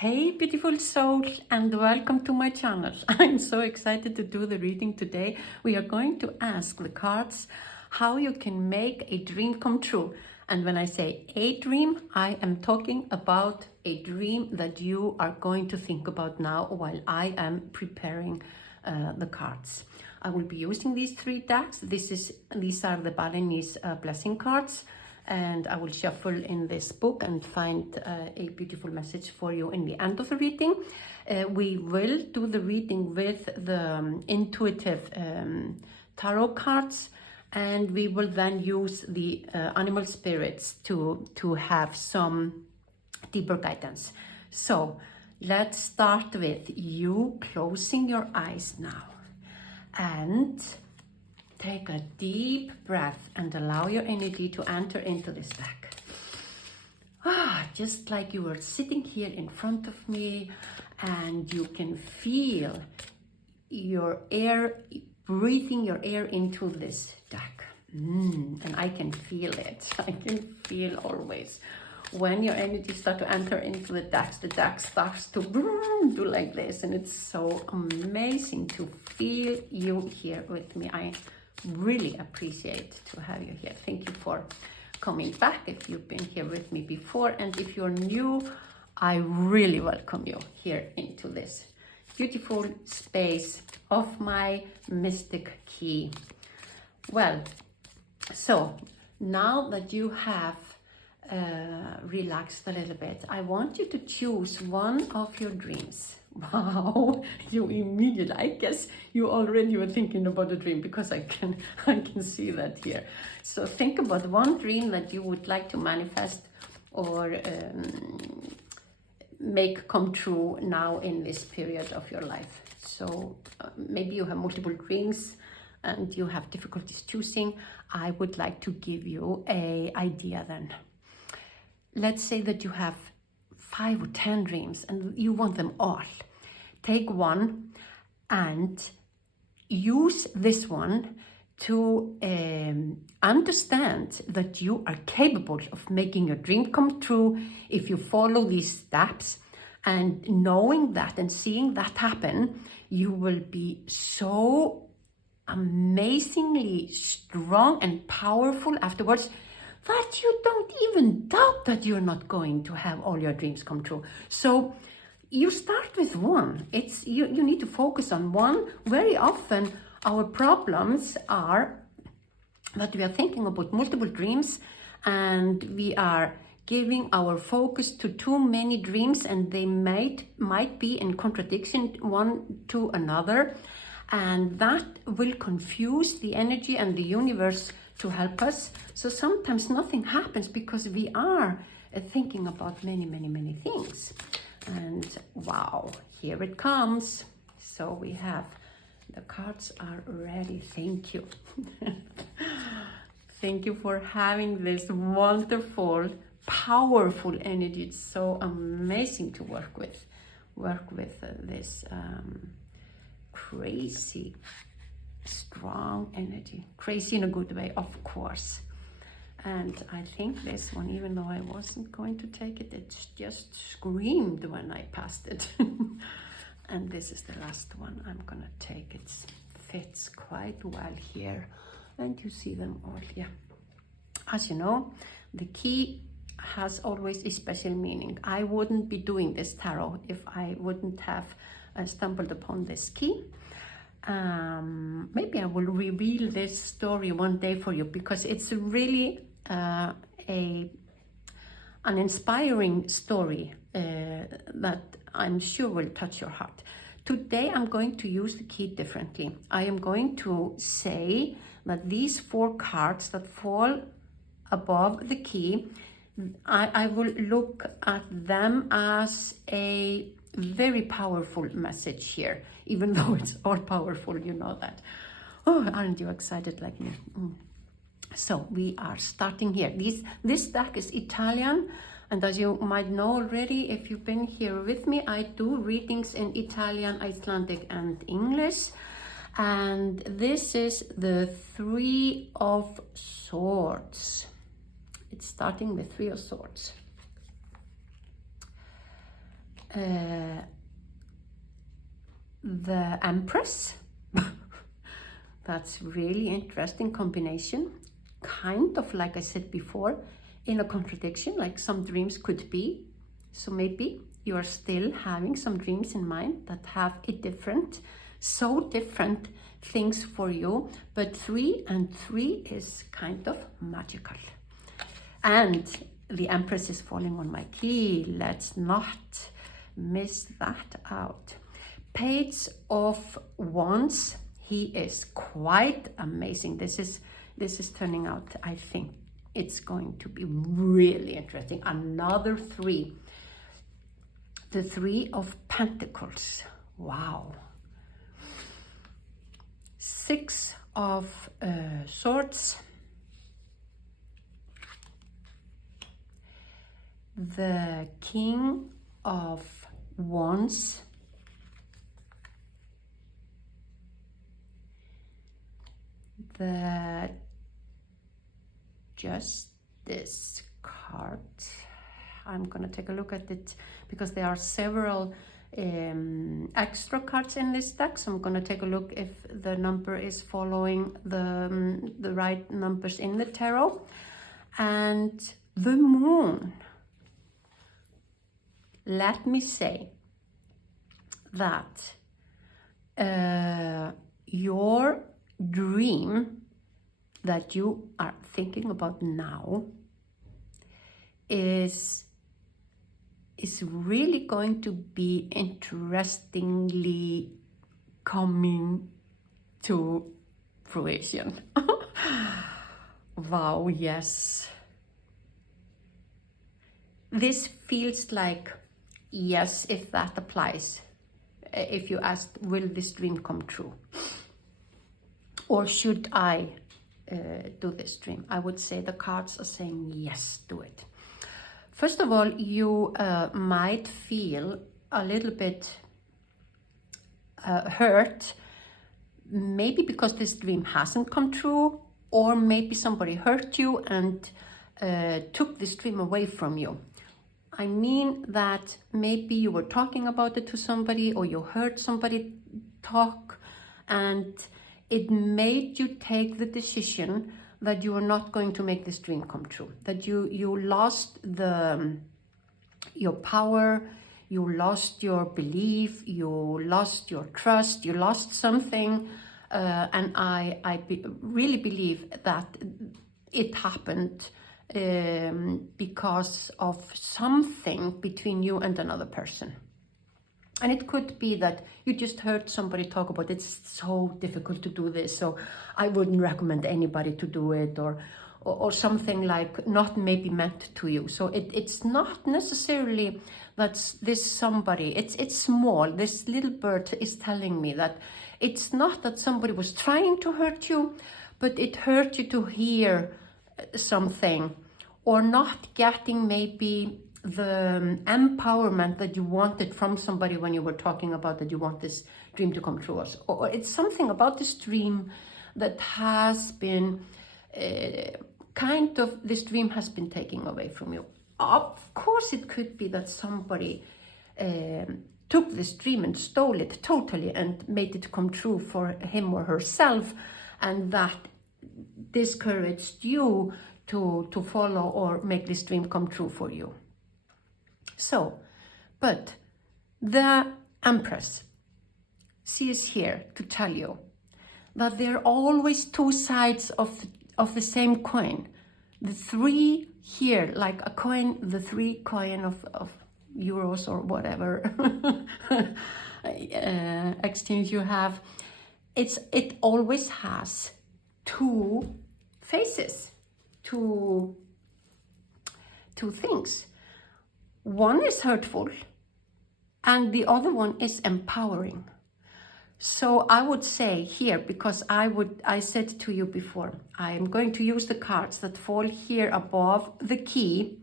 Hey beautiful soul, and welcome to my channel. I'm so excited to do the reading today. We are going to ask the cards how you can make a dream come true. And when I say a dream, I am talking about a dream that you are going to think about now while I am preparing the cards. I will be using these three decks. These are the Balinese blessing cards. And I will shuffle in this book and find a beautiful message for you in the end of the reading. We will do the reading with the intuitive tarot cards, and we will then use the animal spirits to have some deeper guidance. So let's start with you closing your eyes now and take a deep breath and allow your energy to enter into this deck. Just like you were sitting here in front of me and you can feel your air, breathing your air into this deck. And I can feel it. I can feel always. When your energy starts to enter into the deck starts to do like this. And it's so amazing to feel you here with me. I really appreciate to have you here. Thank you for coming back if you've been here with me before, and if you're new, I really welcome you here into this beautiful space of my mystic key. Well, so now that you have relaxed a little bit, I want you to choose one of your dreams. Wow, you immediately, I guess you already were thinking about a dream because I can see that here. So think about one dream that you would like to manifest or make come true now in this period of your life. So maybe you have multiple dreams and you have difficulties choosing. I would like to give you an idea then. Let's say that you have 5 or 10 dreams and you want them all. Take one and use this one to understand that you are capable of making your dream come true if you follow these steps. And knowing that and seeing that happen, you will be so amazingly strong and powerful afterwards that you don't even doubt that you're not going to have all your dreams come true. So you start with one. It's you need to focus on one. Very often our problems are that we are thinking about multiple dreams and we are giving our focus to too many dreams, and they might be in contradiction one to another, and that will confuse the energy and the universe to help us. So sometimes nothing happens because we are thinking about many things. And wow, here it comes. So we have, the cards are ready. Thank you. Thank you for having this wonderful, powerful energy. It's so amazing to work with this crazy strong energy. Crazy in a good way, of course. And I think this one, even though I wasn't going to take it, it just screamed when I passed it. And this is the last one I'm gonna take. It fits quite well here. And you see them all, yeah. As you know, the key has always a special meaning. I wouldn't be doing this tarot if I wouldn't have stumbled upon this key. Maybe I will reveal this story one day for you because it's really an inspiring story that I'm sure will touch your heart. Today I'm going to use the key differently. I am going to say that these 4 cards that fall above the key, I will look at them as a very powerful message here, even though it's all powerful, you know that. Oh, aren't you excited like me? So we are starting here. This deck is Italian, and as you might know already, if you've been here with me, I do readings in Italian, Icelandic, and English. And this is the 3 of Swords. It's starting with 3 of Swords. the Empress. That's really interesting combination. Kind of like I said before, in a contradiction, like some dreams could be. So maybe you are still having some dreams in mind that have a different, so different things for you. But 3 and 3 is kind of magical. And the Empress is falling on my key. Let's not miss that out. Page of Wands. He is quite amazing. This is turning out, I think it's going to be really interesting. Another 3. The 3 of Pentacles. Wow. 6 of Swords. The King of Wands. The Justice card. I'm going to take a look at it because there are several extra cards in this deck. So I'm going to take a look if the number is following the right numbers in the tarot. And the Moon. Let me say that your dream that you are thinking about now is really going to be interestingly coming to fruition. Wow, yes. This feels like, yes, if that applies. If you asked, will this dream come true? Or should I do this dream? I would say the cards are saying, yes, do it. First of all, you might feel a little bit hurt, maybe because this dream hasn't come true, or maybe somebody hurt you and took this dream away from you. I mean that maybe you were talking about it to somebody, or you heard somebody talk, and it made you take the decision that you are not going to make this dream come true, that you lost your power, you lost your belief, you lost your trust, you lost something, and I really believe that it happened because of something between you and another person. And it could be that you just heard somebody talk about it's so difficult to do this, so I wouldn't recommend anybody to do it, or something like not maybe meant to you. So it's not necessarily that this somebody, it's small. This little bird is telling me that it's not that somebody was trying to hurt you, but it hurt you to hear something, or not getting maybe the empowerment that you wanted from somebody when you were talking about that you want this dream to come true. Or it's something about this dream that has been this dream has been taken away from you. Of course, it could be that somebody took this dream and stole it totally and made it come true for him or herself, and that discouraged you to follow or make this dream come true for you. So, but the Empress, she is here to tell you that there are always 2 sides of the same coin. The 3 here, like a coin, the 3 coin of euros or whatever exchange you have, it always has 2 faces, 2 things. One is hurtful and the other one is empowering. So I would say here, because I said to you before, I am going to use the cards that fall here above the key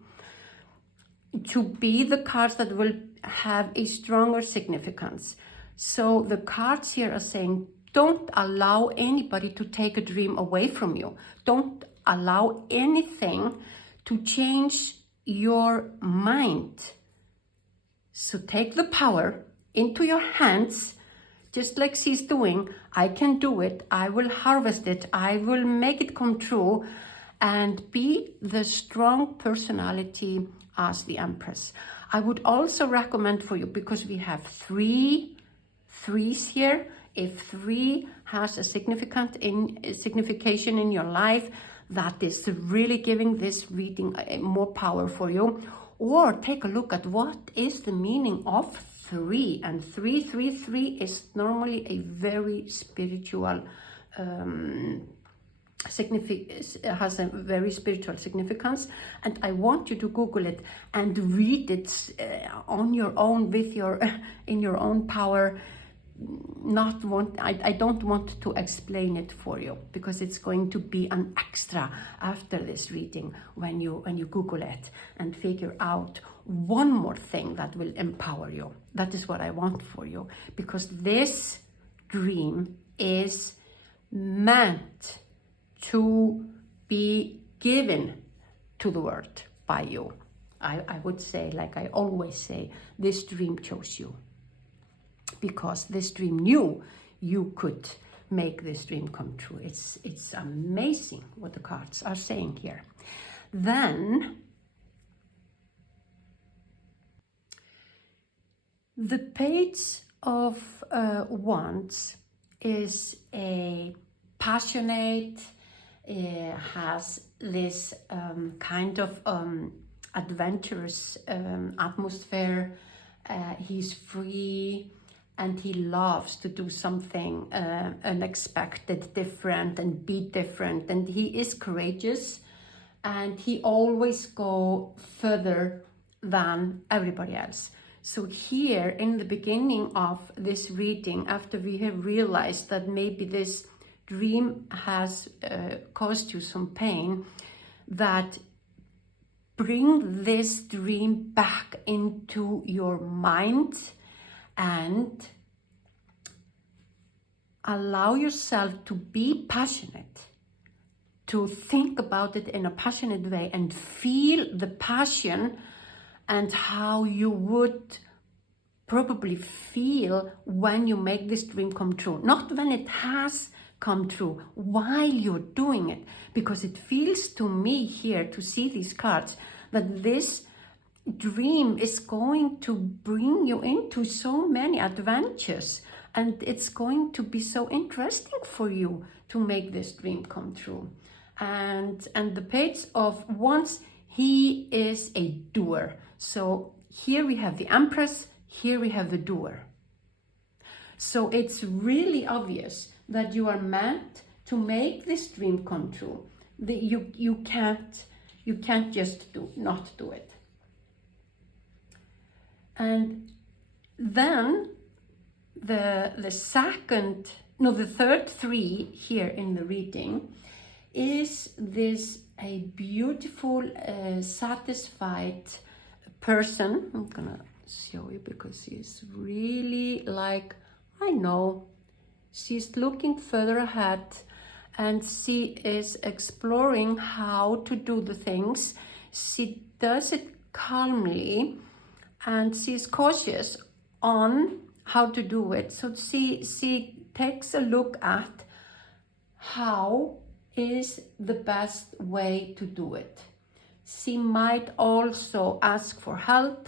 to be the cards that will have a stronger significance. So the cards here are saying, don't allow anybody to take a dream away from you. Don't allow anything to change your mind. So take the power into your hands, just like she's doing. I can do it. I will harvest it. I will make it come true, and be the strong personality as the Empress. I would also recommend for you, because we have threes here. If 3 has a signification in your life, that is really giving this reading more power for you. Or take a look at what is the meaning of 3. And 333 is normally a very spiritual has a very spiritual significance, and I want you to Google it and read it on your own, with your in your own power. I don't want to explain it for you, because it's going to be an extra after this reading when you Google it and figure out one more thing that will empower you. That is what I want for you, because this dream is meant to be given to the world by you. I would say, like I always say, this dream chose you, because this dream knew you could make this dream come true. It's amazing what the cards are saying here. Then the Page of Wands is a passionate, has this kind of adventurous atmosphere. He's free, and he loves to do something unexpected, different, and be different. And he is courageous, and he always go further than everybody else. So here in the beginning of this reading, after we have realized that maybe this dream has caused you some pain, that bring this dream back into your mind and allow yourself to be passionate, to think about it in a passionate way and feel the passion and how you would probably feel when you make this dream come true. Not when it has come true, while you're doing it. Because it feels to me here, to see these cards, that this dream is going to bring you into so many adventures, and it's going to be so interesting for you to make this dream come true. And the Page of Wands, he is a doer. So here we have the Empress, here we have the doer. So it's really obvious that you are meant to make this dream come true. You can't just not do it. And then the third 3 here in the reading is this a beautiful, satisfied person. I'm gonna show you, because she's really like, I know, she's looking further ahead, and she is exploring how to do the things. She does it calmly, and she's cautious on how to do it. So she takes a look at how is the best way to do it. She might also ask for help.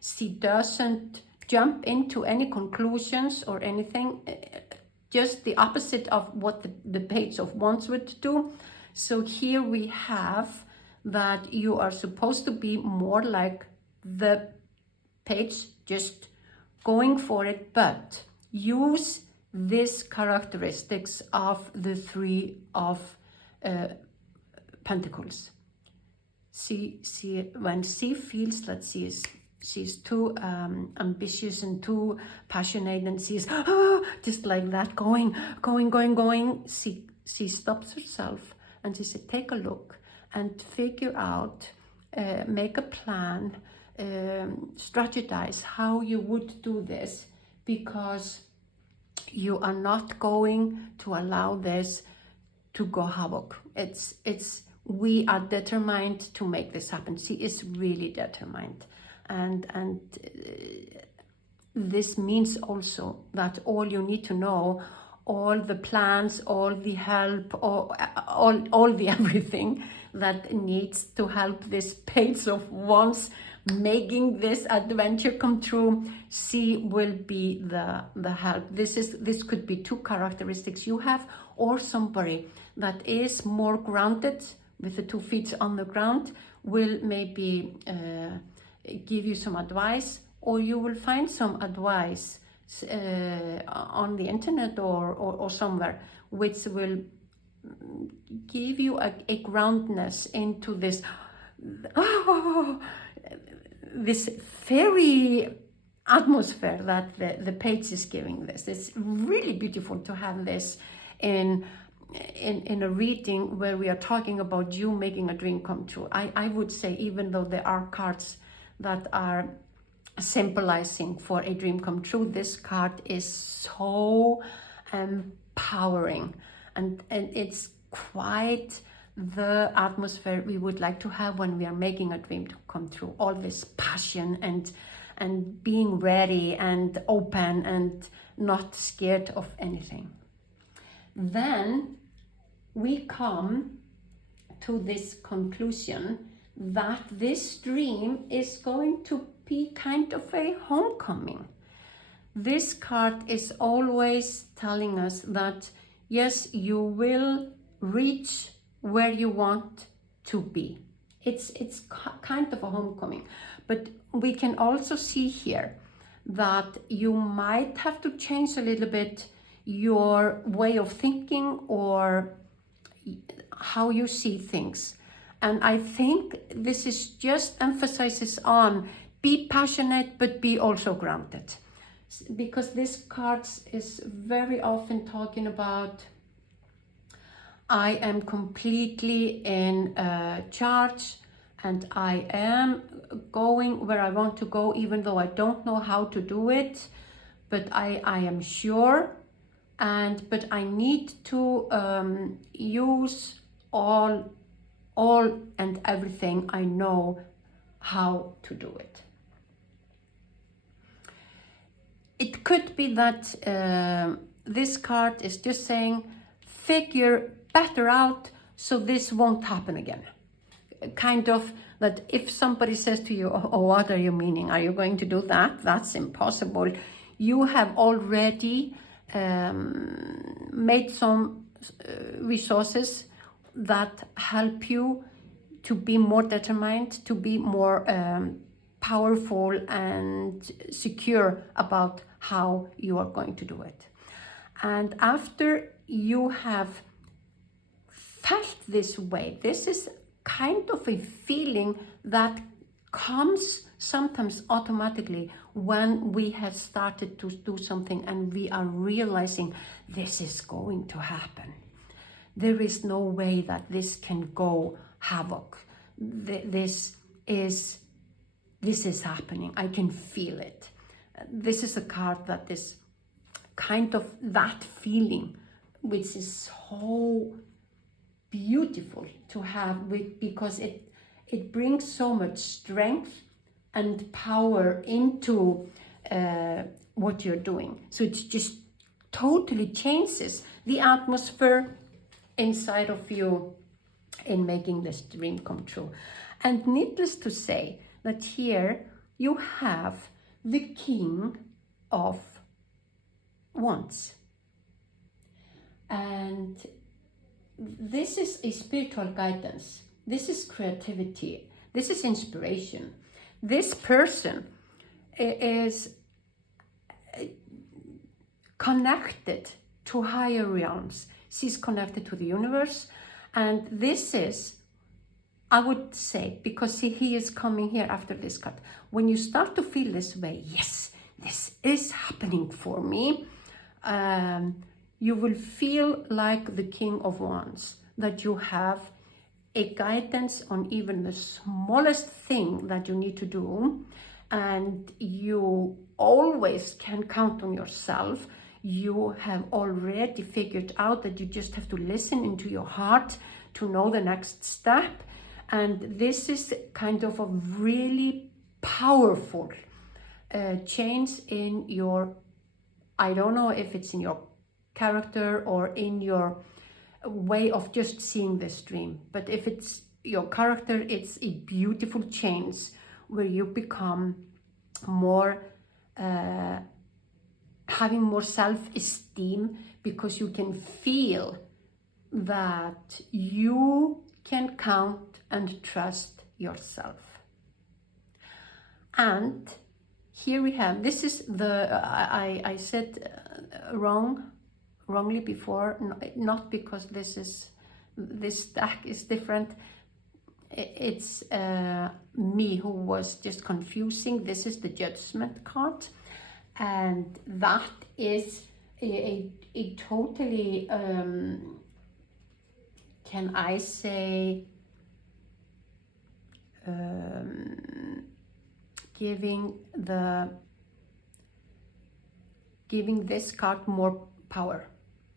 She doesn't jump into any conclusions or anything, just the opposite of what the Page of Wands would do. So here we have that you are supposed to be more like the Page, just going for it, but use these characteristics of the 3 of Pentacles. When she feels that she's too ambitious and too passionate, and she's just like that, going, she stops herself and she said, take a look and figure out, make a plan, strategize how you would do this, because you are not going to allow this to go havoc. We are determined to make this happen. She is really determined, and this means also that all you need to know, all the plans, all the help, all the everything that needs to help this Page of Wands making this adventure come true, see will be the help. This could be two characteristics you have, or somebody that is more grounded with the 2 feet on the ground will maybe give you some advice, or you will find some advice on the internet or somewhere, which will give you a groundness into this this fairy atmosphere that the page is giving this. It's really beautiful to have this in a reading where we are talking about you making a dream come true. I would say, even though there are cards that are symbolizing for a dream come true, this card is so empowering, and it's quite the atmosphere we would like to have when we are making a dream to come true. All this passion and being ready and open and not scared of anything. Then we come to this conclusion that this dream is going to be kind of a homecoming. This card is always telling us that yes, you will reach where you want to be. It's kind of a homecoming, but we can also see here that you might have to change a little bit your way of thinking or how you see things. And I think this is just emphasizes on be passionate, but be also grounded, because this card is very often talking about I am completely in charge and I am going where I want to go, even though I don't know how to do it, but I am sure, but I need to use all and everything I know how to do it. It could be that this card is just saying figure better out so this won't happen again. Kind of that if somebody says to you, oh, what are you meaning? Are you going to do that? That's impossible. You have already made some resources that help you to be more determined, to be more powerful and secure about how you are going to do it. And after you have felt this way, this is kind of a feeling that comes sometimes automatically when we have started to do something and we are realizing this is going to happen. There is no way that this can go havoc. This is happening. I can feel it. This is a card that is kind of that feeling, which is so beautiful to have, because it brings so much strength and power into what you're doing. So it just totally changes the atmosphere inside of you in making this dream come true. And needless to say that here you have the King of Wands. And this is a spiritual guidance. This is creativity. This is inspiration. This person is connected to higher realms. She's connected to the universe. And this is, I would say, because he is coming here after this card. When you start to feel this way, yes, this is happening for me, you will feel like the King of Wands, that you have a guidance on even the smallest thing that you need to do, and you always can count on yourself. You have already figured out that you just have to listen into your heart to know the next step. And this is kind of a really powerful change in your, I don't know if it's in your character or in your way of just seeing this dream, but if it's your character, it's a beautiful change where you become more having more self-esteem, because you can feel that you can count and trust yourself. And here we have, this is the, I said wrongly before, not because this stack is different. It's me who was just confusing. This is the Judgment card, and that is a totally, can I say, giving this card more power.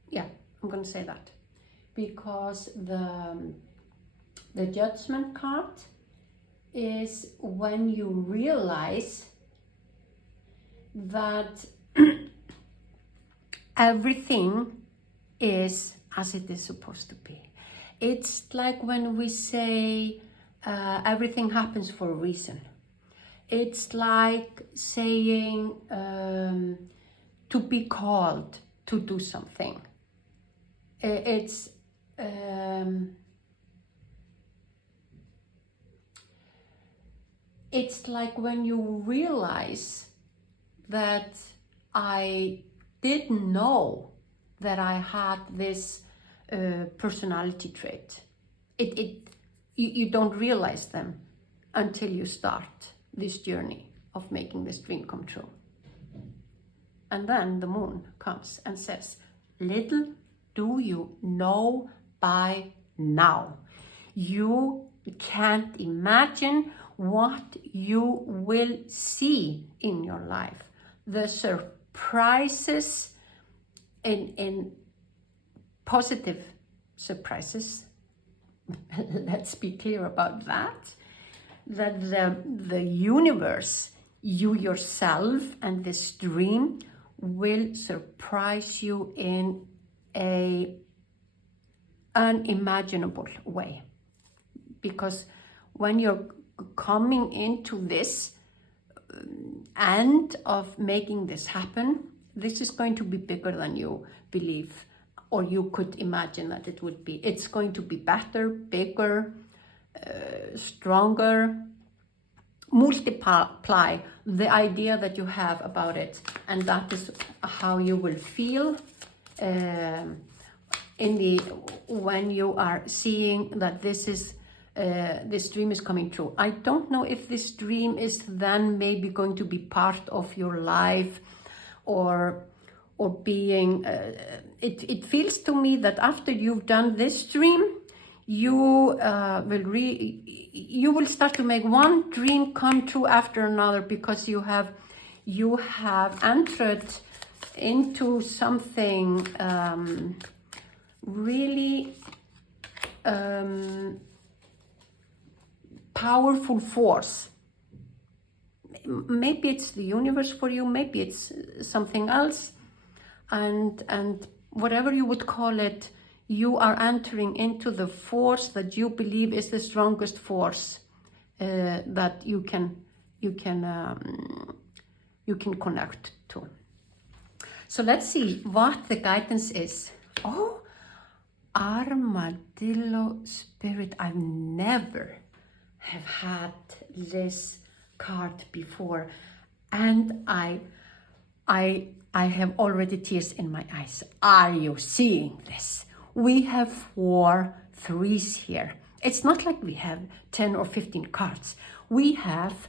Yeah, I'm gonna say that, because the Judgment card is when you realize that everything is as it is supposed to be. It's like when we say everything happens for a reason. It's like saying to be called to do something. It's like when you realize that I didn't know that I had this personality trait. You don't realize them until you start this journey of making this dream come true. And then the moon comes and says, little do you know by now, you can't imagine what you will see in your life. The surprises, in positive surprises, let's be clear about that the universe, you yourself, and this dream will surprise you in a unimaginable way. Because when you're coming into this end of making this happen, this is going to be bigger than you believe or you could imagine that it would be. It's going to be better, bigger, stronger, multiply the idea that you have about it, and that is how you will feel when you are seeing that this dream is coming true. I don't know if this dream is then maybe going to be part of your life or being. It feels to me that after you've done this dream, you will start to make one dream come true after another, because you have entered into something really powerful force. Maybe it's the universe for you, maybe it's something else, and whatever you would call it, you are entering into the force that you believe is the strongest force that you can connect to. So let's see what the guidance is. Oh, Armadillo Spirit. I've never have had this card before, and I have already tears in my eyes. Are you seeing this? We have 4 threes here. It's not like we have 10 or 15 cards. We have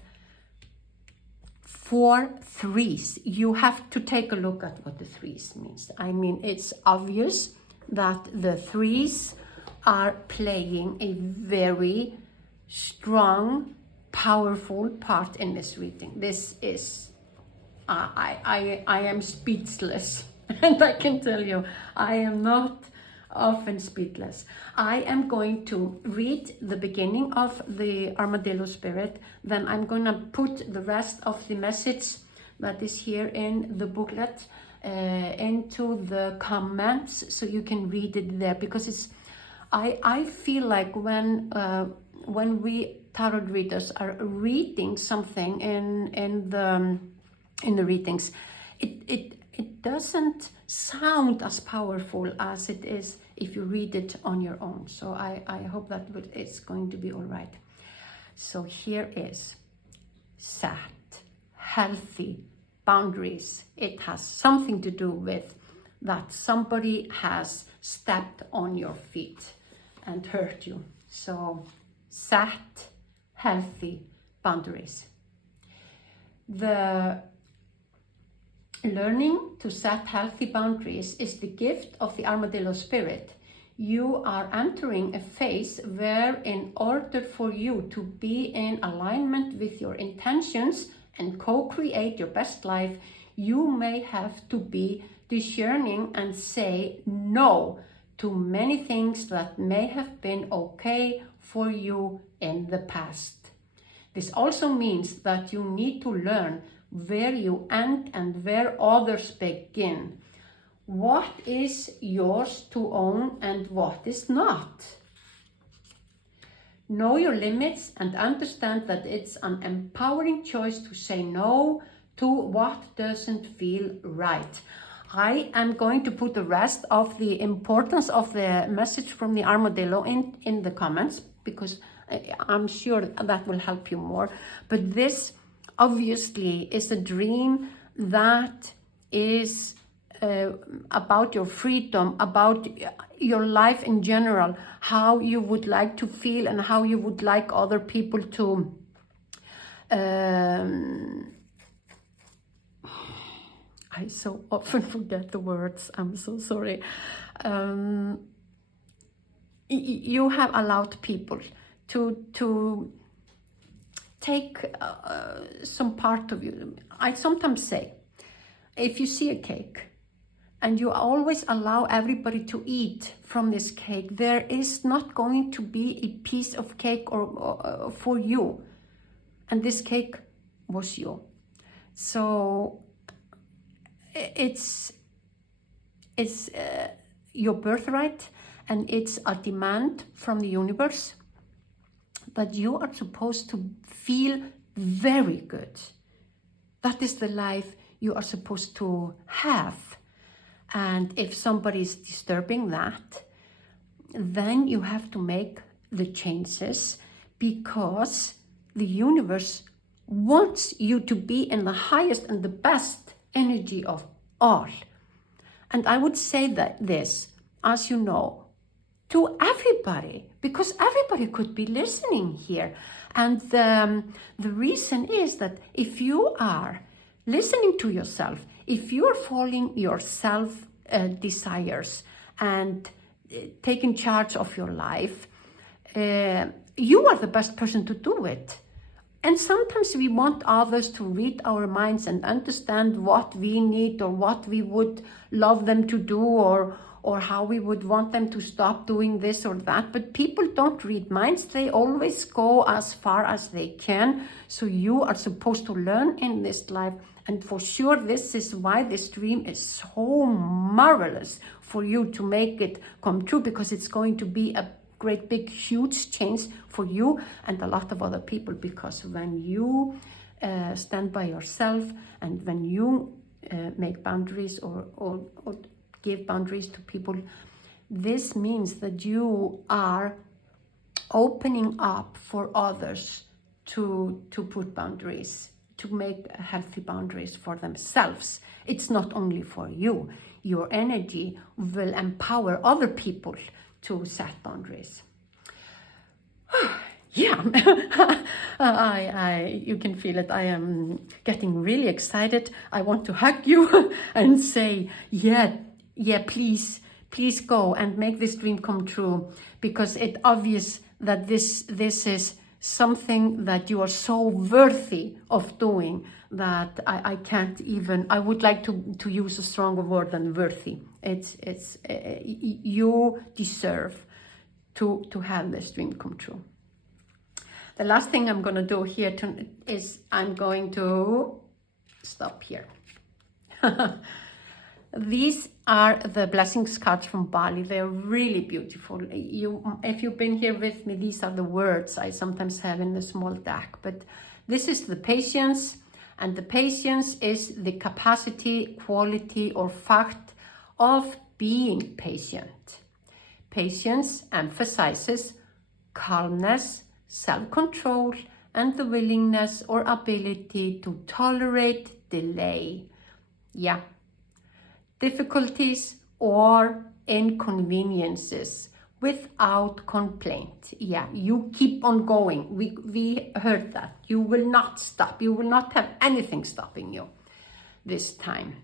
4 threes. You have to take a look at what the threes means. I mean, it's obvious that the threes are playing a very strong, powerful part in this reading. This is, I am speechless. And I can tell you, I am not often speechless. I am going to read the beginning of the Armadillo Spirit, then I'm going to put the rest of the message that is here in the booklet into the comments so you can read it there, because it's I feel like when we tarot readers are reading something in the readings, it doesn't sound as powerful as it is if you read it on your own. So I hope that it's going to be all right. So here is set healthy boundaries. It has something to do with that somebody has stepped on your feet and hurt you. So set healthy boundaries. The learning to set healthy boundaries is the gift of the Armadillo Spirit. You are entering a phase where, in order for you to be in alignment with your intentions and co-create your best life, you may have to be discerning and say no to many things that may have been okay for you in the past. This also means that you need to learn where you end and where others begin. What is yours to own and what is not? Know your limits and understand that it's an empowering choice to say no to what doesn't feel right. I am going to put the rest of the importance of the message from the Armadillo in the comments, because I'm sure that will help you more. But this obviously is a dream that is about your freedom, about your life in general, how you would like to feel and how you would like other people to I so often forget the words, I'm so sorry. You have allowed people to take some part of you. I sometimes say, if you see a cake and you always allow everybody to eat from this cake, there is not going to be a piece of cake or for you. And this cake was you. So it's your birthright, and it's a demand from the universe that you are supposed to feel very good. That is the life you are supposed to have. And if somebody is disturbing that, then you have to make the changes, because the universe wants you to be in the highest and the best energy of all. And I would say that this, as you know, to everybody, because everybody could be listening here. And the reason is that if you are listening to yourself, if you are following your self desires and taking charge of your life, you are the best person to do it. And sometimes we want others to read our minds and understand what we need or what we would love them to do, or how we would want them to stop doing this or that. But people don't read minds. They always go as far as they can. So you are supposed to learn in this life. And for sure, this is why this dream is so marvelous for you to make it come true, because it's going to be a great, big, huge change for you and a lot of other people. Because when you stand by yourself and when you make boundaries or give boundaries to people, this means that you are opening up for others to put boundaries, to make healthy boundaries for themselves. It's not only for you. Your energy will empower other people to set boundaries. Yeah, you can feel it. I am getting really excited. I want to hug you and say, yeah, please go and make this dream come true, because it's obvious that this is something that you are so worthy of doing that I can't even, I would like to use a stronger word than worthy. You deserve to have this dream come true. The last thing I'm going to do here is I'm going to stop here. These are the blessings cards from Bali. They're really beautiful. If you've been here with me, these are the words I sometimes have in the small deck. But this is the patience, and the patience is the capacity, quality, or fact of being patient. Patience emphasizes calmness, self-control, and the willingness or ability to tolerate delay. Yeah. Difficulties or inconveniences without complaint. Yeah, you keep on going. We heard that. You will not stop. You will not have anything stopping you this time.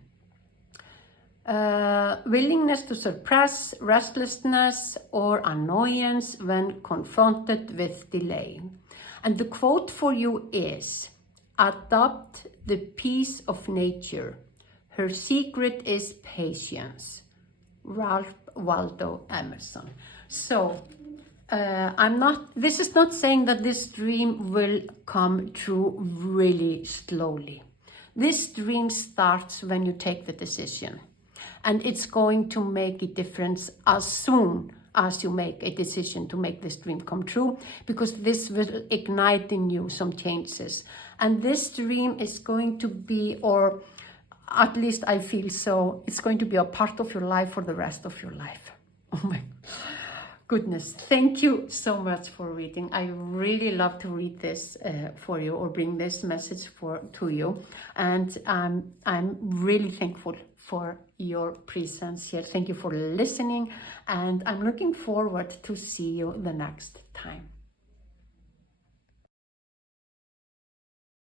Willingness to suppress restlessness or annoyance when confronted with delay. And the quote for you is, adopt the peace of nature. Her secret is patience. Ralph Waldo Emerson. So, this is not saying that this dream will come true really slowly. This dream starts when you take the decision. And it's going to make a difference as soon as you make a decision to make this dream come true, because this will ignite in you some changes. And this dream is going to be, or at least I feel so, it's going to be a part of your life for the rest of your life. Oh my goodness. Thank you so much for reading. I really love to read this for you, or bring this message to you. And I'm really thankful for your presence here. Thank you for listening. And I'm looking forward to see you the next time.